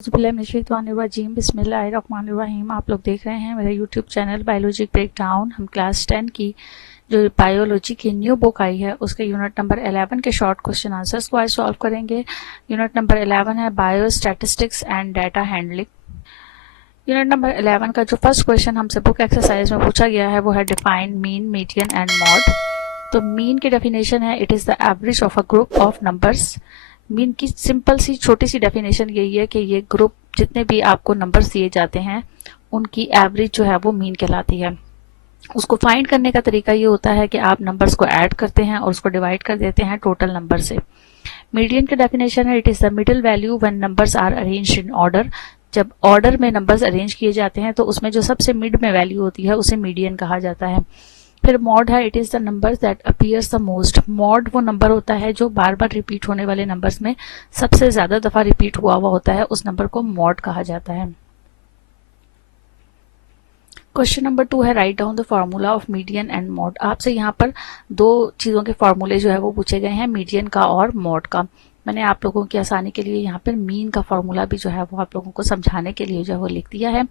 बिस्मिल्लाहिर्रहमानिर्रहीम। आप लोग देख रहे हैं मेरा यूट्यूब चैनल बायोलॉजी ब्रेकडाउन। हम क्लास 10 की जो बायोलॉजी की न्यू बुक आई है उसके यूनिट नंबर 11 के शॉर्ट क्वेश्चन आंसर्स को आज सॉल्व करेंगे। यूनिट नंबर 11 है bio statistics and data handling. Unit number 11 का जो फर्स्ट क्वेश्चन हमसे बुक एक्सरसाइज में पूछा गया है वो है define mean, median and mod. तो मीन की डेफिनेशन है it is the average of a group of numbers. Mean की सिंपल सी छोटी सी डेफिनेशन यही है कि ये ग्रुप जितने भी आपको नंबर्स दिए जाते हैं उनकी एवरेज जो है वो मीन कहलाती है। उसको फाइंड करने का तरीका ये होता है कि आप नंबर्स को ऐड करते हैं और उसको डिवाइड कर देते हैं टोटल नंबर से। मीडियन की डेफिनेशन है it is the middle value when numbers are arranged in order. जब ऑर्डर में नंबर्स अरेंज किए जाते हैं तो उसमें जो सबसे मिड में वैल्यू होती है उसे मीडियन कहा जाता है। फिर मॉड है it is the number that appears the most. Mod वो नंबर होता है जो बार बार रिपीट होने वाले नंबर्स में सबसे ज्यादा दफा रिपीट हुआ होता है, उस नंबर को मॉड कहा जाता है। क्वेश्चन नंबर 2 है write down the formula of median and mod. आपसे यहाँ पर दो चीजों के फॉर्मूले जो है वो पूछे गए हैं, मीडियन का और मॉड का। मैंने आप लोगों की आसानी के लिए यहाँ पर मीन का फॉर्मूला भी जो है वो आप लोगों को समझाने के लिए जो है वो लिख दिया है।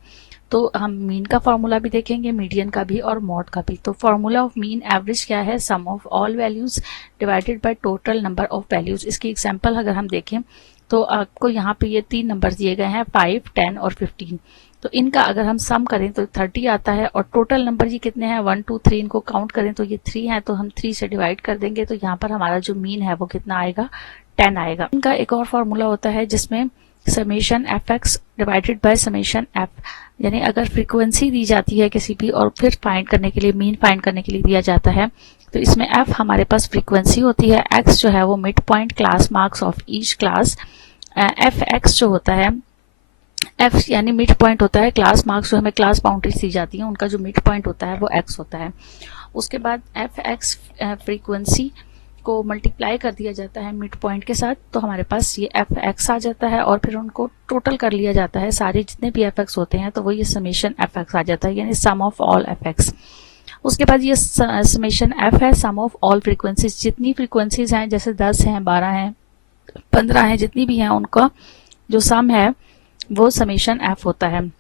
तो हम मीन का फॉर्मूला भी देखेंगे, मीडियन का भी और मॉड का भी। तो फॉर्मूला ऑफ मीन एवरेज क्या है, sum of all values divided by total number of values. इसकी एग्जांपल अगर हम देखें तो आपको यहाँ पे ये तीन नंबर दिए गए हैं 5, 10 और 15। तो इनका अगर हम सम करें तो 30 आता है और टोटल नंबर ये कितने हैं 1, 2, 3 इनको काउंट करें तो ये 3 है, तो हम 3 से डिवाइड कर देंगे तो यहाँ पर हमारा जो मीन है वो कितना आएगा 10 आएगा। इनका एक और फॉर्मूला होता है जिसमें summation F x divided by summation F, यानी अगर फ्रीक्वेंसी दी जाती है किसी भी और फिर फाइंड करने के लिए मीन फाइंड करने के लिए दिया जाता है तो इसमें एफ हमारे पास फ्रीक्वेंसी होती है, एक्स जो है वो mid point class marks of each class. F x जो होता है एफ यानी मिड पॉइंट होता है, क्लास मार्क्स जो हमें क्लास बाउंड्रीज दी जाती है उनका जो मिड पॉइंट होता है वो एक्स होता है। उसके बाद एफ एक्स फ्रीक्वेंसी को मल्टीप्लाई कर दिया जाता है मिड पॉइंट के साथ, तो हमारे पास ये एफ एक्स आ जाता है और फिर उनको टोटल कर लिया जाता है, सारे जितने भी एफ एक्स होते हैं तो वो ये समेशन एफ एक्स आ जाता है, यानी सम ऑफ ऑल एफ एक्स। उसके बाद ये समेशन एफ है सम ऑफ ऑल फ्रीक्वेंसीज, जितनी फ्रीक्वेंसीज हैं जैसे 10 हैं, 12 हैं, 15 हैं, जितनी भी हैं उनका जो सम है वो समेशन एफ होता है।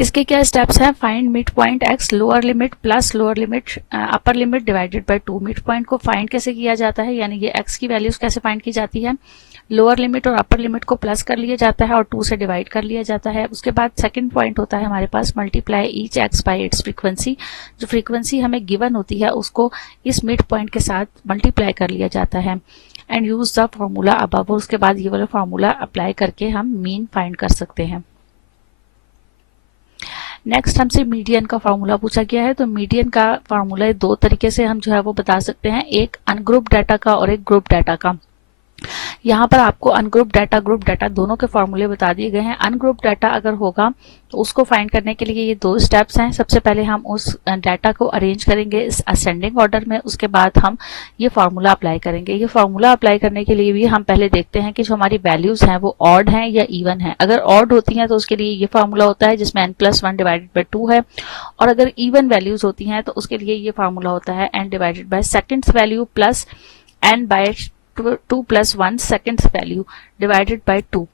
इसके क्या स्टेप्स हैं, find mid point x, lower limit plus lower limit upper limit divided by 2। Mid point को फाइंड कैसे किया जाता है, यानी ये एक्स की वैल्यूज कैसे फाइंड की जाती है, लोअर लिमिट और अपर लिमिट को प्लस कर लिया जाता है और 2 से डिवाइड कर लिया जाता है। उसके बाद सेकंड पॉइंट होता है हमारे पास multiply each X by its frequency. जो फ्रीक्वेंसी हमें गिवन होती है उसको इस मिड पॉइंट के साथ मल्टीप्लाई कर लिया जाता है and use the formula above. उसके बाद ये वाला फॉर्मूला अप्लाई करके हम मीन फाइंड कर सकते हैं। नेक्स्ट हमसे मीडियन का फार्मूला पूछा गया है। तो मीडियन का फार्मूला दो तरीके से हम जो है वो बता सकते हैं, एक अनग्रुप डाटा का और एक ग्रुप डाटा का। यहाँ पर आपको अनग्रुप डाटा ग्रुप डाटा दोनों के फॉर्मूले बता दिए गए हैं। अनग्रुप डाटा अगर होगा तो उसको फाइंड करने के लिए ये दो स्टेप्स हैं। सबसे पहले हम उस डाटा को अरेंज करेंगे इस असेंडिंग ऑर्डर में, उसके बाद हम ये फार्मूला अप्लाई करेंगे। ये फार्मूला अप्लाई करने के लिए भी हम पहले देखते हैं कि जो हमारी वैल्यूज हैं वो ऑड हैं या इवन है। अगर ऑड होती हैं तो उसके लिए ये फार्मूला होता है जिसमें n+1 डिवाइडेड बाय 2 है, और अगर इवन वैल्यूज होती हैं तो उसके लिए ये फार्मूला होता है n divided by seconds value plus n by 2 + 1 seconds value divided by 2।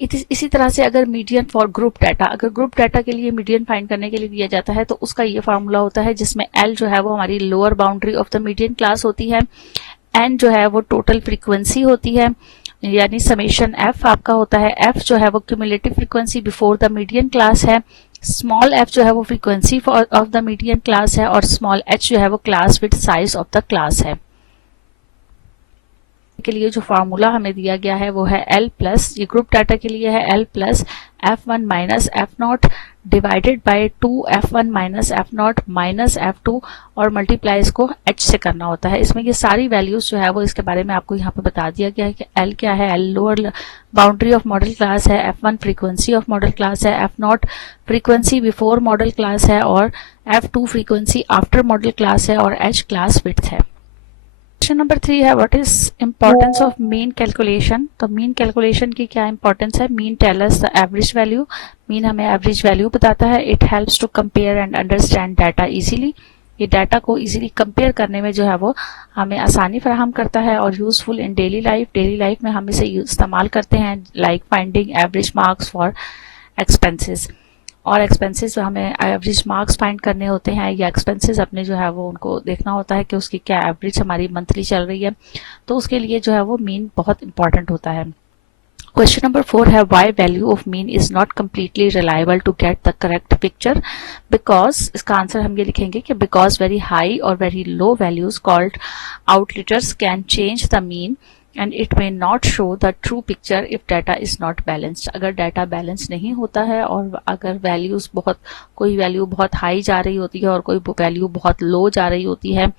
इसी तरह से अगर मीडियन फॉर ग्रुप डाटा, अगर ग्रुप डाटा के लिए मीडियन फाइंड करने के लिए दिया जाता है तो उसका ये फार्मूला होता है जिसमें L जो है वो हमारी lower boundary of the median class होती है, N जो है वो टोटल फ्रीक्वेंसी होती है यानी समेशन F आपका होता है, F जो है वो cumulative frequency before the median class है, स्मॉल f जो है वो frequency of the median class है और स्मॉल h जो है वो class with size of the class है। के लिए जो फार्मूला हमें दिया गया है वो है L प्लस, ये ग्रुप डाटा के लिए है L plus F1 minus F0 divided by 2 F1 minus F0 minus F2 और मल्टीप्लाई इसको H से करना होता है। इसमें ये सारी वैल्यूज जो है वो इसके बारे में आपको यहाँ पे बता दिया गया है कि L क्या है, L lower boundary of model class है, F1 frequency of model class है, F0 frequency before model class है और F2 frequency after model class है और H क्लास विड्थ है। क्वेश्चन नंबर 3 है what is importance of mean calculation. तो mean calculation की क्या इंपॉर्टेंस है, mean tell us the average value. Mean हमें एवरेज वैल्यू बताता है। It helps to compare and understand data easily. ये डाटा को इजीली कंपेयर करने में जो है वो हमें आसानी फराहम करता है और यूजफुल इन डेली लाइफ में हम इसे इस्तेमाल करते हैं, like finding average marks for expenses. और एक्सपेंसेस जो हमें एवरेज मार्क्स फाइंड करने होते हैं या एक्सपेंसेस अपने जो है वो उनको देखना होता है कि उसकी क्या एवरेज हमारी मंथली चल रही है, तो उसके लिए जो है वो मीन बहुत इंपॉर्टेंट होता है। क्वेश्चन नंबर 4 है why value of mean is not completely reliable to get the correct picture. Because इसका आंसर हम ये लिखेंगे कि बिकॉज वेरी हाई और very low values called outliers can change the mean and it may not show the true picture if data is not balanced। अगर data balance नहीं होता है और अगर वैल्यूज कोई वैल्यू बहुत हाई जा रही होती है और कोई वैल्यू बहुत लो जा रही होती है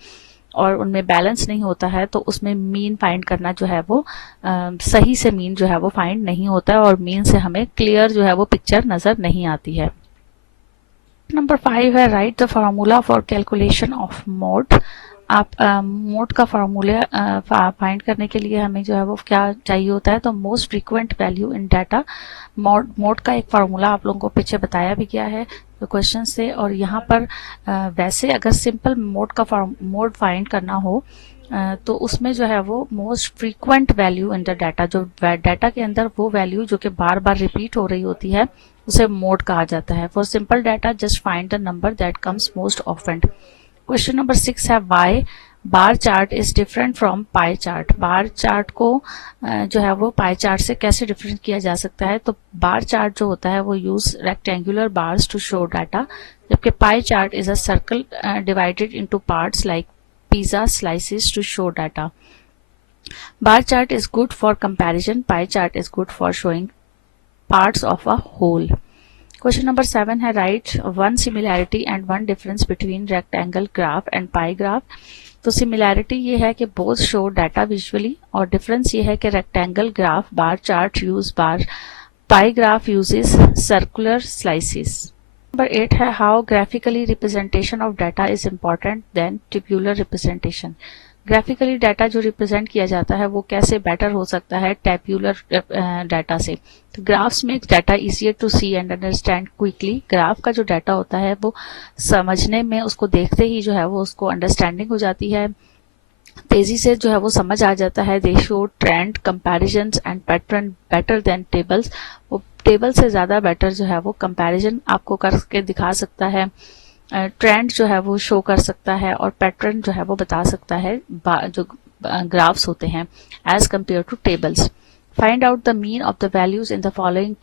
और उनमें बैलेंस नहीं होता है, तो उसमें मीन फाइंड करना जो है वो सही से मीन जो है वो फाइंड नहीं होता है और मीन से हमें क्लियर जो है वो पिक्चर नजर नहीं आती है। नंबर 5 है right the formula for calculation of mode. आप मोड का फार्मूला फाइंड करने के लिए हमें जो है वो क्या चाहिए होता है, तो most frequent value in data. Mode का एक फार्मूला आप लोगों को पीछे बताया भी गया है तो क्वेश्चन से, और यहाँ पर वैसे अगर सिंपल मोड फाइंड करना हो तो उसमें जो है वो most frequent value in the data, जो डाटा के अंदर वो वैल्यू जो कि बार बार रिपीट हो रही होती है उसे मोड कहा जाता है। For simple data just find the number that comes most often. Question number 6 है why bar chart is different from pie chart. Bar chart को जो है वो पाई चार्ट से कैसे डिफरेंट किया जा सकता है, तो बार चार्ट जो होता है वो use rectangular bars to show data, जबकि pie chart is a circle divided into parts like pizza slices to show data. Bar chart is good for comparison, pie chart is good for showing parts of a whole। Question number 7 है write one similarity and one difference between rectangle graph and pie graph. तो similarity ये है कि both show data visually और difference ये है कि rectangle graph bar chart use bar, pie graph uses circular slices. Number 8 है how graphically representation of data is important than tabular representation. Graphically data जो रिप्रेजेंट किया जाता है वो कैसे बेटर हो सकता है टेब्यूलर डाटा से। तो ग्राफ्स में data easier to see and understand quickly. Graph का जो डाटा होता है वो समझने में, उसको देखते ही जो है वो उसको अंडरस्टैंडिंग हो जाती है, तेजी से जो है वो समझ आ जाता है। दे show trend comparisons and pattern better than tables. वो टेबल से ज्यादा बेटर जो है वो कंपैरिजन आपको करके दिखा सकता है, ट्रेंड जो है वो शो कर सकता है और पैटर्न जो है वो बता सकता है जो ग्राफ्स होते हैं as compare to tables. Find out the mean of the values in the following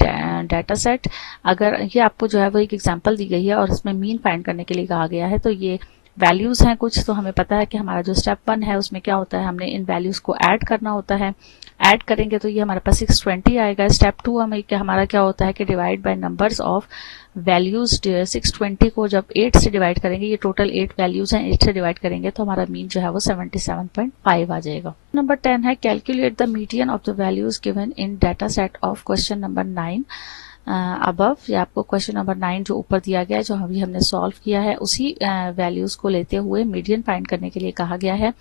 data set. अगर ये आपको जो है वो एक एग्जांपल दी गई है और इसमें मीन फाइंड करने के लिए कहा गया है, तो ये वैल्यूज हैं कुछ, तो हमें पता है कि हमारा जो स्टेप 1 है उसमें क्या होता है, हमने इन वैल्यूज को ऐड करना होता है। ऐड करेंगे तो ये हमारे पास 620 आएगा। स्टेप 2 हमारा क्या होता है कि divide by numbers of values. 620 को जब 8 से डिवाइड करेंगे, ये टोटल 8 वैल्यूज हैं, 8 से डिवाइड करेंगे तो हमारा मीन जो है वो 77.5 आ जाएगा। नंबर 10 है calculate the median of the values given in data set of question number 9 above. ये आपको क्वेश्चन नंबर 9 जो ऊपर दिया गया है, जो अभी हमने सॉल्व किया है, उसी वैल्यूज को लेते हुए मीडियन फाइंड करने के लिए कहा गया है।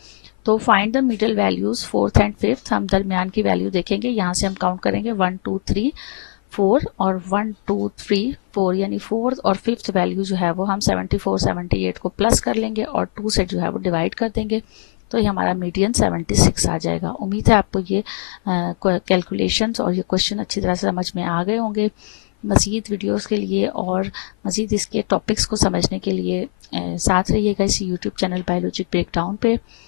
तो find the middle values 4th and 5th। हम दरमियान की वैल्यू देखेंगे, यहाँ से हम काउंट करेंगे 1 2 3 4 और 1 2 3 4, यानी 4th और 5th वैल्यू जो है वो हम 74 78 को प्लस कर लेंगे और 2 से जो है वो डिवाइड कर देंगे, तो ये हमारा मीडियन 76 आ जाएगा। उम्मीद है आपको ये कैलकुलेशंस और ये क्वेश्चन अच्छी तरह से समझ में आ गए होंगे। मज़ीद वीडियोस के लिए और मज़ीद इसके टॉपिक्स को समझने के लिए साथ रहिएगा इसी यूट्यूब चैनल बायोलॉजी ब्रेकडाउन पे।